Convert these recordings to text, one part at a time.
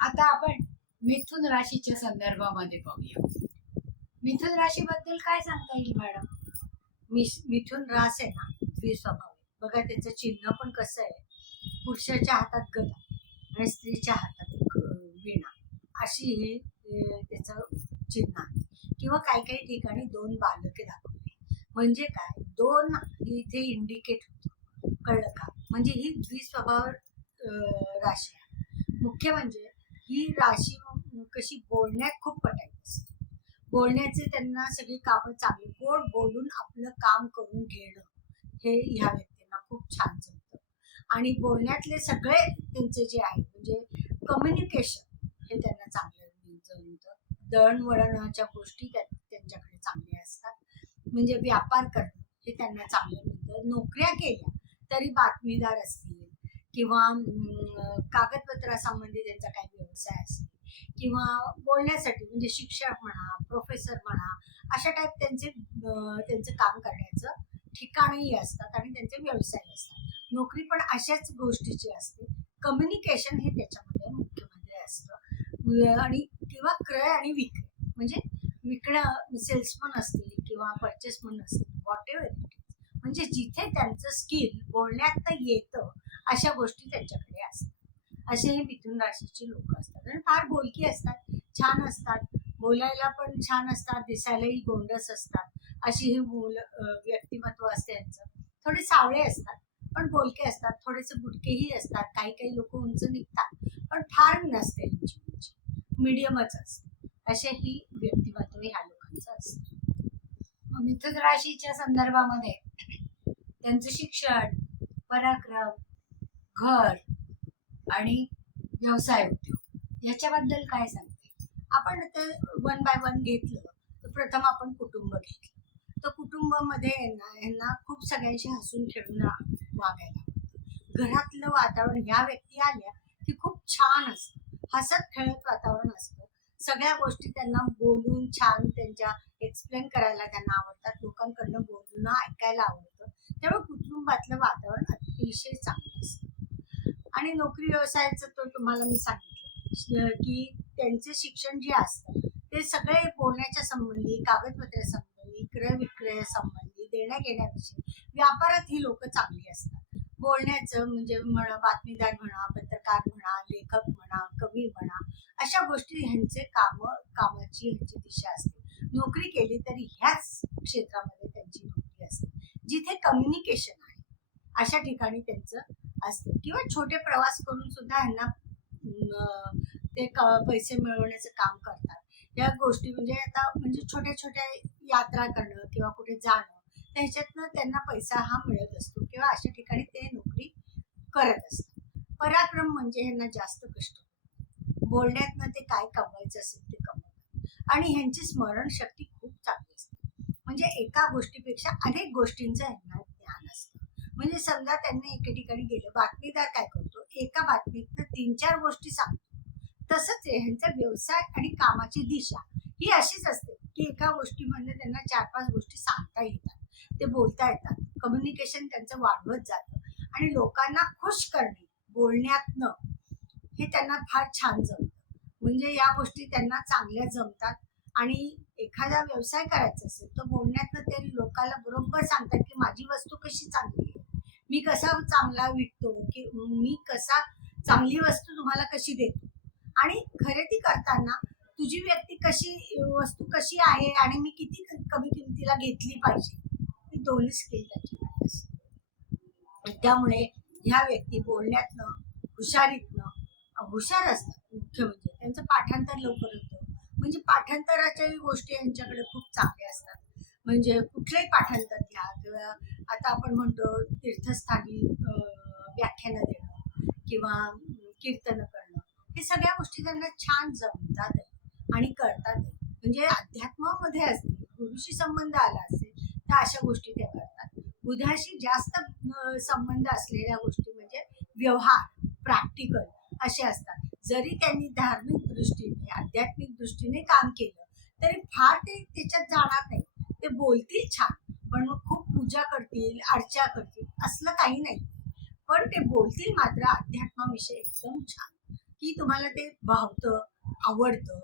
आता आपण मिथुन राशीच्या संदर्भामध्ये पाहूया मिथुन राशीबद्दल काय सांगता येईल मॅडम? मिथुन रास आहे ना द्विस्वभाव. बघा त्याचं चिन्ह पण कसं आहे? पुरुषाच्या हातात गदा आणि स्त्रीच्या हातात विणा. वीणा अशी हे त्याचं चिन्ह आहे. किंवा काही काही ठिकाणी दोन बालके दाखवली. म्हणजे काय? दोन इथे इंडिकेट होतं. कळलं का? म्हणजे ही द्विस्वभाव राशी आहे. मुख्य म्हणजे ही राशी कशी बोलण्यात खूप पटायची असते. बोलण्याचे त्यांना सगळी कामं चांगली गोड बोलून आपलं काम करून घेणं हे ह्या व्यक्तींना खूप छान जमतं. आणि बोलण्यातले सगळे त्यांचे जे आहे म्हणजे कम्युनिकेशन हे त्यांना चांगलं जमतं. दळणवळणाच्या गोष्टी त्या त्यांच्याकडे चांगल्या असतात. म्हणजे व्यापार करणं हे त्यांना चांगलं मिळतं नोकऱ्या केल्या तरी बातमीदार असतील किंवा कागदपत्रासंबंधी त्यांचा काही व्यवसाय असेल किंवा बोलण्यासाठी म्हणजे शिक्षक म्हणा प्रोफेसर म्हणा अशा टाईप त्यांचे त्यांचं काम करण्याचं ठिकाणही असतात आणि त्यांचे व्यवसाय असतात. नोकरी पण अशाच गोष्टीची असते. कम्युनिकेशन हे त्याच्यामध्ये मुख्यमध्ये असतं. आणि किंवा क्रय आणि विक्री म्हणजे विकणं सेल्समन असतील किंवा पर्चेसमन असतील व्हॉट एव्हर म्हणजे जिथे त्यांचं स्किल बोलण्यात येतं अशा गोष्टी त्यांच्याकडे असे हे मिथुन राशीचे लोक असतात. आणि फार बोलकी असतात छान असतात. बोलायला पण छान असतात दिसायलाही गोंडस असतात. अशी ही मूल व्यक्तिमत्व असते यांचं. थोडे सावळे असतात पण बोलके असतात. थोडेसे बुटकेही असतात. काही काही लोक उंच निघतात पण फार नसते यांची उंची. मीडियमच असते. असे ही व्यक्तिमत्व ह्या लोकांचं असतं. मिथुन राशीच्या संदर्भामध्ये त्यांचं शिक्षण पराक्रम घर आणि व्यवसाय उद्योग. याच्याबद्दल काय सांगते? आपण ते वन बाय वन घेतलं तर प्रथम आपण कुटुंब घेतलं. तर कुटुंबामध्ये यांना यांना खूप सगळ्यांशी हसून खेळून वागायला आवडतं. घरातलं वातावरण ह्या व्यक्ती आल्या की खूप छान असतं. हसत खेळत वातावरण असतं. सगळ्या गोष्टी त्यांना बोलून छान त्यांच्या एक्सप्लेन करायला त्यांना आवडतात. लोकांकडनं बोलणं ऐकायला आवडतं. त्यामुळे कुटुंबातलं वातावरण अतिशय चांगलं असतं. आणि नोकरी व्यवसायाचं तर तुम्हाला मी सांगितलं की त्यांचे शिक्षण जे असतं ते सगळे बोलण्याच्या संबंधी कागदपत्रासंबंधी क्रय विक्रयासंबंधी देण्या घेण्याविषयी व्यापारात ही लोक चांगली असतात. बोलण्याचं म्हणजे म्हणा बातमीदार म्हणा पत्रकार म्हणा लेखक म्हणा कवी म्हणा अशा गोष्टी ह्यांचे काम कामाची ह्यांची दिशा असते. नोकरी केली तरी ह्याच क्षेत्रामध्ये त्यांची नोकरी असते. जिथे कम्युनिकेशन आहे अशा ठिकाणी त्यांचं असते किंवा छोटे प्रवास करून सुद्धा ह्यांना ते पैसे मिळवण्याचं काम करतात. या गोष्टी म्हणजे आता म्हणजे छोट्या छोट्या यात्रा करणं किंवा कुठे जाणं त्याच्यातनं त्यांना पैसा हा मिळत असतो किंवा अशा ठिकाणी ते नोकरी करत असतात. पराक्रम म्हणजे ह्यांना जास्त कष्ट. बोलण्यातनं ते काय कमवायचं असेल ते कमवतात. आणि ह्यांची स्मरणशक्ती खूप चांगली असते. म्हणजे एका गोष्टीपेक्षा अनेक गोष्टींचं ह्यांना म्हणजे समजा त्यांनी एके ठिकाणी गेलं बातमीदार काय करतो? एका बातमीत तीन चार गोष्टी सांगतो. तसंच ह्यांचा व्यवसाय आणि कामाची दिशा ही अशीच असते की एका गोष्टीमधनं त्यांना चार पाच गोष्टी सांगता येतात. ते बोलता येतात. कम्युनिकेशन त्यांचं वाढवत जातं. आणि लोकांना खुश करणे बोलण्यातनं हे त्यांना फार छान जमतं. म्हणजे या गोष्टी त्यांना चांगल्या जमतात. आणि एखादा व्यवसाय करायचा असेल तर बोलण्यातनं ते लोकांना बरोबर सांगतात की माझी वस्तू कशी चांगली आहे. मी कसा चांगला विकतो की मी कसा चांगली वस्तू तुम्हाला कशी देतो? आणि खरेदी करताना तुझी व्यक्ती कशी वस्तू कशी आहे आणि मी किती कमी किमतीला घेतली पाहिजे? ही दोन्ही स्किल त्याच्यामध्ये त्यामुळे ह्या व्यक्ती बोलण्यातनं हुशारीतनं हुशार असतात मुख्य म्हणजे. त्यांचं पाठांतर लवकर होतं. म्हणजे पाठांतराच्याही गोष्टी यांच्याकडे खूप चांगल्या असतात. म्हणजे कुठलंही पाठांतर घ्या किंवा आता आपण म्हणतो तीर्थस्थानी व्याख्यानं देणं किंवा कीर्तन कीर्तनं करणं. हे सगळ्या गोष्टी त्यांना छान जमतात आणि करतात म्हणजे अध्यात्मामध्ये असतील गुरुशी संबंध आला असेल तर अशा गोष्टी त्या करतात. बुधाशी जास्त संबंध असलेल्या गोष्टी म्हणजे व्यवहार प्रॅक्टिकल असे असतात. जरी त्यांनी धार्मिक दृष्टीने आध्यात्मिक दृष्टीने काम केलं तरी फार ते त्याच्यात जाणार नाही. ते बोलतील छान पण मग पूजा करतील अर्चा करतील असलं काही नाही. पण ते बोलतील मात्र अध्यात्माविषयी एकदम छान. की तुम्हाला ते भावतं आवडतं.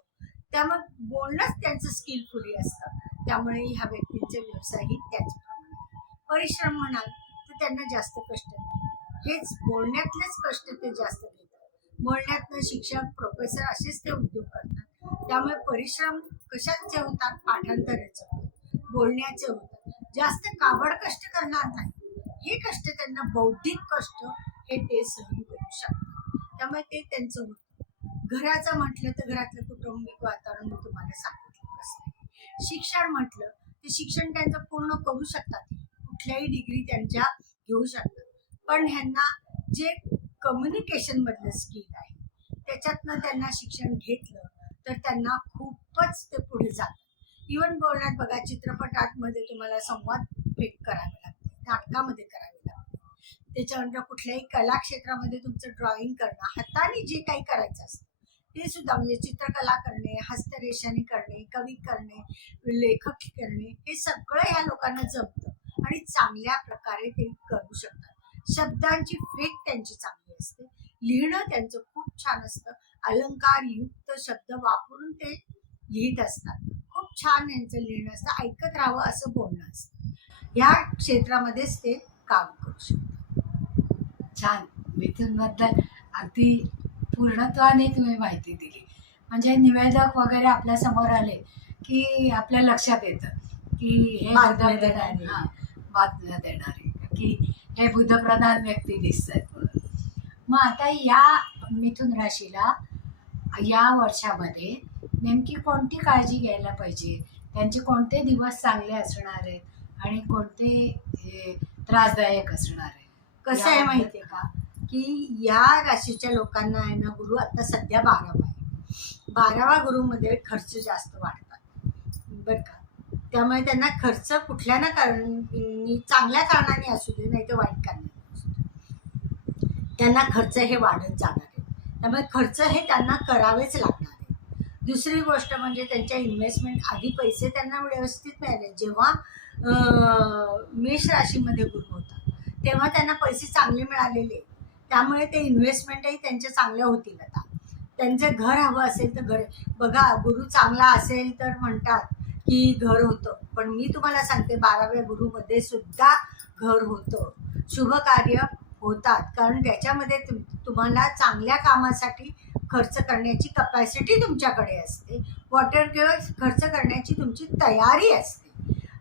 त्यामुळे बोलणंच त्यांचं स्किलफुली असतं. त्यामुळे ह्या व्यक्तींचे व्यवसायही त्याचप्रमाणे परिश्रम म्हणाल तर त्यांना जास्त कष्ट नाही. हेच बोलण्यातलेच कष्ट ते जास्त घेतात. बोलण्यातनं शिक्षक प्रोफेसर असेच ते उद्योग करतात. त्यामुळे परिश्रम कशाचे होतात पाठांतराचे. होतात बोलण्याचे होतात. जास्त काबड कष्ट करणार नाही. हे कष्ट त्यांना बौद्धिक कष्ट हे ते सहन करू शकतात. त्यामुळे ते त्यांचं होतं. घराचं म्हटलं तर घरातलं कौटुंबिक वातावरण मी तुम्हाला सांगितलं कसं शिक्षण म्हटलं ते शिक्षण त्यांचं पूर्ण करू शकतात. कुठल्याही डिग्री त्यांच्या घेऊ शकतात. पण ह्यांना जे कम्युनिकेशन मधलं स्किल आहे त्याच्यातनं त्यांना शिक्षण घेतलं तर त्यांना खूपच ते पुढे जातात इवन बोलण्यात बघा चित्रपटात मध्ये तुम्हाला संवाद फेक करावे लागते नाटकामध्ये करावे लागते त्याच्यानंतर कुठल्याही कला क्षेत्रामध्ये तुमचं ड्रॉइंग करणं हाताने जे काही करायचं असतं ते सुद्धा म्हणजे चित्रकला करणे हस्तरेषाने करणे कवी करणे लेखक करणे हे सगळं ह्या लोकांना जमतं आणि चांगल्या प्रकारे ते करू शकतात. शब्दांची फेक त्यांची चांगली असते. लिहिणं त्यांचं खूप छान असतं. अलंकार युक्त शब्द वापरून ते लिहित असतात. खूप छान यांचं लिहिणं असतं ऐकत राहावं असं बोलणं असतं. या क्षेत्रामध्येच ते काम करू शकतात. छान. मिथून बद्दल अगदी पूर्णत्वाने तुम्ही माहिती दिली. म्हणजे निवेदक वगैरे आपल्यासमोर आले की आपल्या लक्षात येतं की हे बातम्या देणारे. बातम्या देणारे. की हे बुधप्रधान व्यक्ती दिसत आहेत म्हणून. मग आता या मिथुन राशीला या वर्षामध्ये नेमकी कोणती काळजी घ्यायला पाहिजे? त्यांचे कोणते दिवस चांगले असणार आहेत? आणि कोणते हे, त्रासदायक असणार आहे कसं आहे माहितीये का? की या राशीच्या लोकांना आहे ना गुरु आता सध्या बारावा आहे. बारावा गुरुमध्ये खर्च जास्त वाढतात. बरं का? त्यामुळे त्यांना खर्च कुठल्या ना कारणाने चांगल्या कारणाने असू दे नाही तर वाईट कारणाने असू दे. त्यांना खर्च हे वाढत जाणार आहे. त्यामुळे खर्च हे त्यांना करावेच लागणार दुसरी गोष्ट म्हणजे त्यांच्या इन्व्हेस्टमेंट आधी पैसे त्यांना व्यवस्थित मिळाले. जेव्हा मेष राशीमध्ये गुरु होता तेव्हा त्यांना पैसे चांगले मिळालेले. त्यामुळे ते इन्व्हेस्टमेंटही त्यांच्या चांगल्या होतील आता. त्यांचं घर हवं असेल तर घर. बघा गुरु चांगला असेल तर म्हणतात की घर होतं. पण मी तुम्हाला सांगते बाराव्या गुरुमध्ये सुद्धा घर होतं. शुभ कार्य होतात. कारण त्याच्यामध्ये तुम तुम्हाला चांगल्या कामासाठी खर्च करण्याची कपॅसिटी तुमच्याकडे असते. वॉटर किंवा खर्च करण्याची तुमची तयारी असते.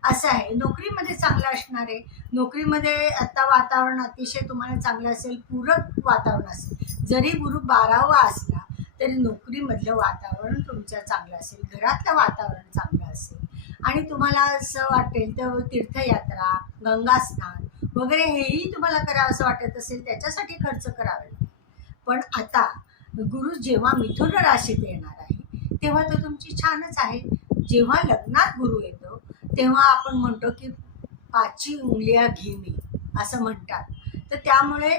असं आहे. नोकरीमध्ये चांगलं असणार आहे. नोकरीमध्ये आता वातावरण अतिशय तुम्हाला चांगलं असेल पूरक वातावरण असेल. जरी गुरु बारावा असला तरी नोकरीमधलं वातावरण तुमचं चांगलं असेल. घरातलं वातावरण चांगलं असेल. आणि तुम्हाला असं वाटेल तर तीर्थयात्रा गंगास्नान वगैरे हेही तुम्हाला करावं असं वाटत असेल त्याच्यासाठी खर्च करावे लागेल पण आता गुरु जेव्हा मिथुन राशीत येणार आहे तेव्हा तो तुमची छानच आहे. जेव्हा लग्नात गुरु येतो तेव्हा आपण म्हणतो की पाची उंगलिया घेणे असं म्हणतात. तर त्यामुळे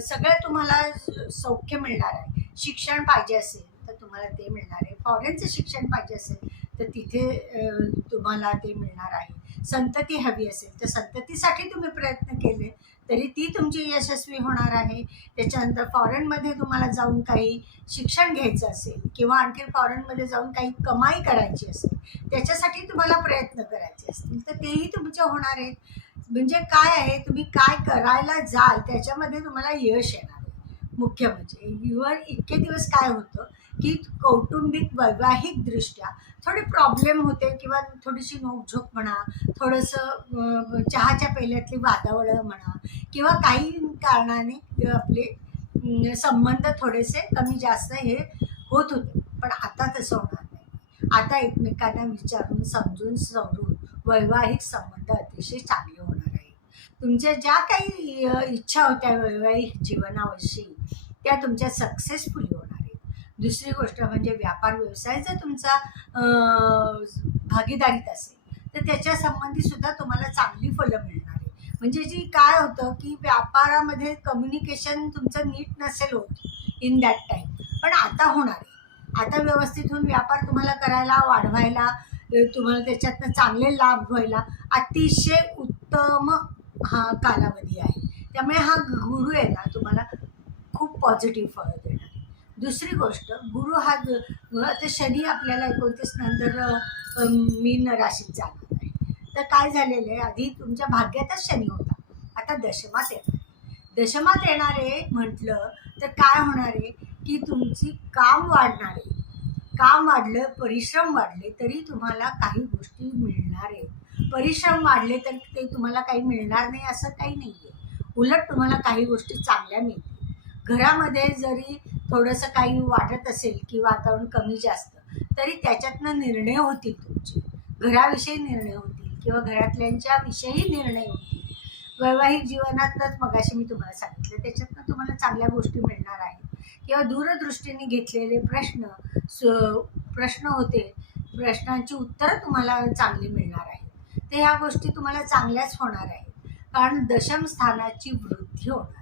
सगळं तुम्हाला सौख्य मिळणार आहे. शिक्षण पाहिजे असेल तर तुम्हाला ते मिळणार आहे. फॉरेनचं शिक्षण पाहिजे असेल तर तिथे तुम्हाला ते मिळणार आहे. संतती हवी असेल तर संततीसाठी तुम्ही प्रयत्न केले तरी ती तुमची यशस्वी होणार आहे. त्याच्यानंतर फॉरेनमध्ये तुम्हाला जाऊन काही शिक्षण घ्यायचं असेल किंवा आणखी फॉरेनमध्ये जाऊन काही कमाई करायची असेल त्याच्यासाठी तुम्हाला प्रयत्न करायचे असतील. तर तेही तुमचे होणार आहेत. म्हणजे काय आहे? तुम्ही काय करायला जाल? त्याच्यामध्ये तुम्हाला यश येणार मुख्य म्हणजे युवर इतके दिवस काय होतं? की कौटुंबिक वैवाहिक दृष्ट्या थोडे प्रॉब्लेम होते किंवा थोडीशी नोकझोक म्हणा थोडंसं चहाच्या पेल्यातली वादावळं म्हणा किंवा काही कारणाने आपले संबंध थोडेसे कमी जास्त हे होत होते. पण आता तसं होणार नाही. आता एकमेकांना विचारून समजून समजून वैवाहिक संबंध अतिशय चांगले होणार आहे तुमच्या ज्या काही इच्छा होत्या वैवाहिक जीवनाविषयी त्या तुमच्या सक्सेसफुल होणार दुसरी गोष्ट म्हणजे व्यापार व्यवसाय जर तुमचा भागीदारीत असेल तर त्याच्या संबंधी सुद्धा तुम्हाला चांगली फलं मिळणार आहे म्हणजे जी काय होतं की व्यापारामध्ये कम्युनिकेशन तुमचं नीट नसेल होत इन दॅट टाईम पण आता होणार आहे. आता व्यवस्थित होऊन व्यापार तुम्हाला करायला वाढवायला तुम्हाला त्याच्यातनं चांगले लाभ व्हायला अतिशय उत्तम हा कालावधी आहे. त्यामुळे हा गुरु आहे ना तुम्हाला खूप पॉझिटिव्ह फळ दुसरी गोष्ट गुरु हा आता शनी आपल्याला एकोणतीस नंतर मीन राशीत जाणार आहे. तर काय झालेलं आहे? आधी तुमच्या भाग्यातच शनी होता. आता दशमात येणार आहे. दशमात येणारे म्हटलं तर काय होणार आहे? की तुमची काम वाढणार आहे. काम वाढलं परिश्रम वाढले तरी तुम्हाला काही गोष्टी मिळणार आहेत. परिश्रम वाढले तर ते तुम्हाला काही मिळणार नाही असं काही नाही आहे उलट तुम्हाला काही गोष्टी चांगल्या मिळतील. घरामध्ये जरी थोडंसं काही वाटत असेल की वातावरण कमी जास्त तरी त्याच्यातनं निर्णय होतील तुमचे. घराविषयी निर्णय होतील किंवा घरातल्यांच्या विषयी निर्णय होतील. वैवाहिक जीवनातच मगाशी मी तुम्हाला सांगितलं त्याच्यातनं तुम्हाला चांगल्या गोष्टी मिळणार आहेत. किंवा दूरदृष्टीने घेतलेले प्रश्न प्रश्न होते प्रश्नांची उत्तरं तुम्हाला चांगली मिळणार आहेत. तर ह्या गोष्टी तुम्हाला चांगल्याच होणार आहेत. कारण दशम स्थानाची वृद्धी होणार.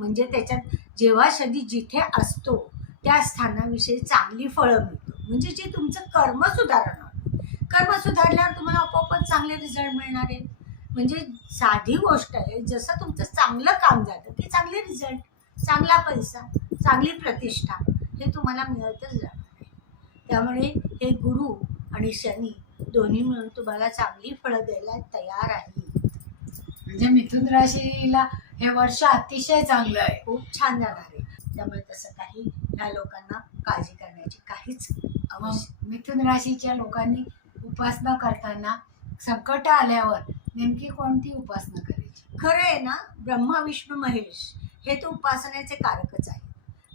म्हणजे त्याच्यात जेव्हा शनी जिथे असतो त्या स्थानाविषयी चांगली फळं मिळतो म्हणजे जे तुमचं कर्म सुधारणं कर्म सुधारल्यावर तुम्हाला आपोआपच चांगले रिझल्ट मिळणार आहेत म्हणजे साधी गोष्ट आहे जसं तुमचं चांगलं काम झालं की चांगले रिझल्ट चांगला पैसा चांगली प्रतिष्ठा हे तुम्हाला मिळतच जाणार आहे. त्यामुळे हे गुरु आणि शनी दोन्ही मिळून तुम्हाला चांगली फळं द्यायला तयार आहे. म्हणजे मिथुन राशीला हे वर्ष अतिशय चांगलं आहे. खूप छान जाणार आहे. त्यामुळे तसं काही ह्या लोकांना काळजी करण्याची काहीच आवश्यक मिथुन राशीच्या लोकांनी उपासना करताना संकट आल्यावर नेमकी कोणती उपासना करायची? खरं आहे ना ब्रह्मा विष्णू महेश हे तर उपासनेचे कारकच आहे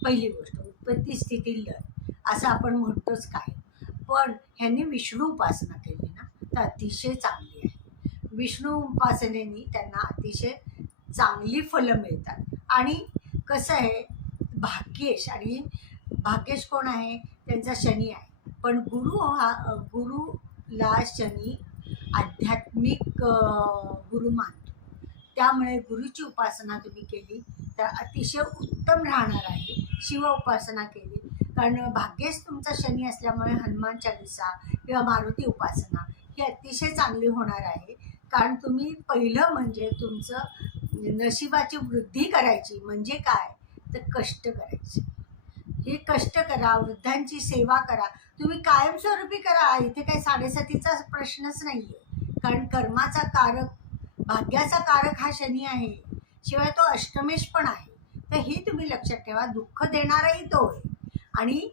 पहिली गोष्ट उत्पत्ती स्थिती लय. असं आपण म्हणतोच काय? पण ह्यांनी विष्णू उपासना केली ना तर अतिशय चांगली आहे. विष्णू उपासनेने त्यांना अतिशय चांगली फलं मिळतात. आणि कसं आहे भाग्येश आणि भाग्येश कोण आहे? त्यांचा शनी आहे. पण गुरु हा गुरुला शनी आध्यात्मिक गुरु मानतो. त्यामुळे गुरुची उपासना तुम्ही केली तर अतिशय उत्तम राहणार आहे शिव उपासना केली. कारण भाग्येश तुमचा शनी असल्यामुळे हनुमान चालिसा किंवा मारुती उपासना ही अतिशय चांगली होणार आहे. कारण तुम्ही पहिलं म्हणजे तुमचं नशिबाची वृद्धी करायची म्हणजे काय? तर कष्ट करायचे. हे कष्ट करा वृद्धांची सेवा करा. तुम्ही कायमस्वरूपी करा. इथे काही साडेसातीचा प्रश्नच नाही आहे कारण कर्माचा कारक भाग्याचा कारक हा शनी आहे. शिवाय तो अष्टमेश पण आहे. तर हे तुम्ही लक्षात ठेवा. दुःख देणाराही तो आहे. आणि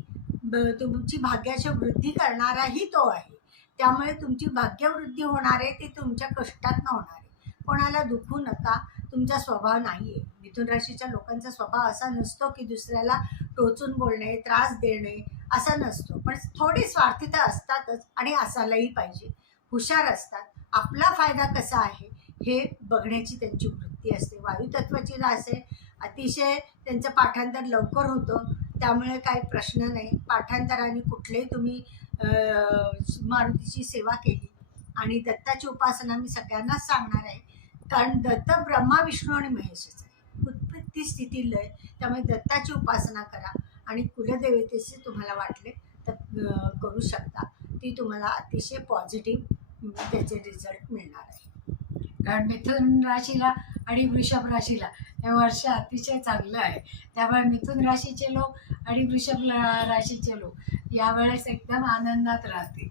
तुमची भाग्याची वृद्धी करणाराही तो आहे. त्यामुळे तुमची भाग्यवृद्धी होणार आहे ती तुमच्या कष्टातनं होणार आहे. कोणाला दुखू नका. तुमचा स्वभाव नाही आहे मिथुन राशीच्या लोकांचा स्वभाव असा नसतो की दुसऱ्याला टोचून बोलणे त्रास देणे असा नसतो. पण थोडी स्वार्थीता असतातच आणि असायलाही पाहिजे. हुशार असतात. आपला फायदा कसा आहे हे बघण्याची त्यांची वृत्ती असते. वायुतत्वाची रास आहे. अतिशय त्यांचं पाठांतर लवकर होतं. त्यामुळे काही प्रश्न नाही. पाठांतराने कुठलेही तुम्ही मारुतीची सेवा केली. आणि दत्ताची उपासना मी सगळ्यांनाच सांगणार आहे. कारण दत्त ब्रह्मा विष्णू आणि महेशच आहे. उत्पत्ती स्थिती लय त्यामुळे दत्ताची उपासना करा आणि कुलदेवतेचे तुम्हाला वाटले तर करू शकता. ती तुम्हाला अतिशय पॉझिटिव्ह त्याचे रिझल्ट मिळणार आहे. कारण मिथुन राशीला आणि वृषभ राशीला हे वर्ष अतिशय चांगलं आहे. त्यामुळे मिथुन राशीचे लोक आणि वृषभ राशीचे लोक यावेळेस एकदम आनंदात राहतील.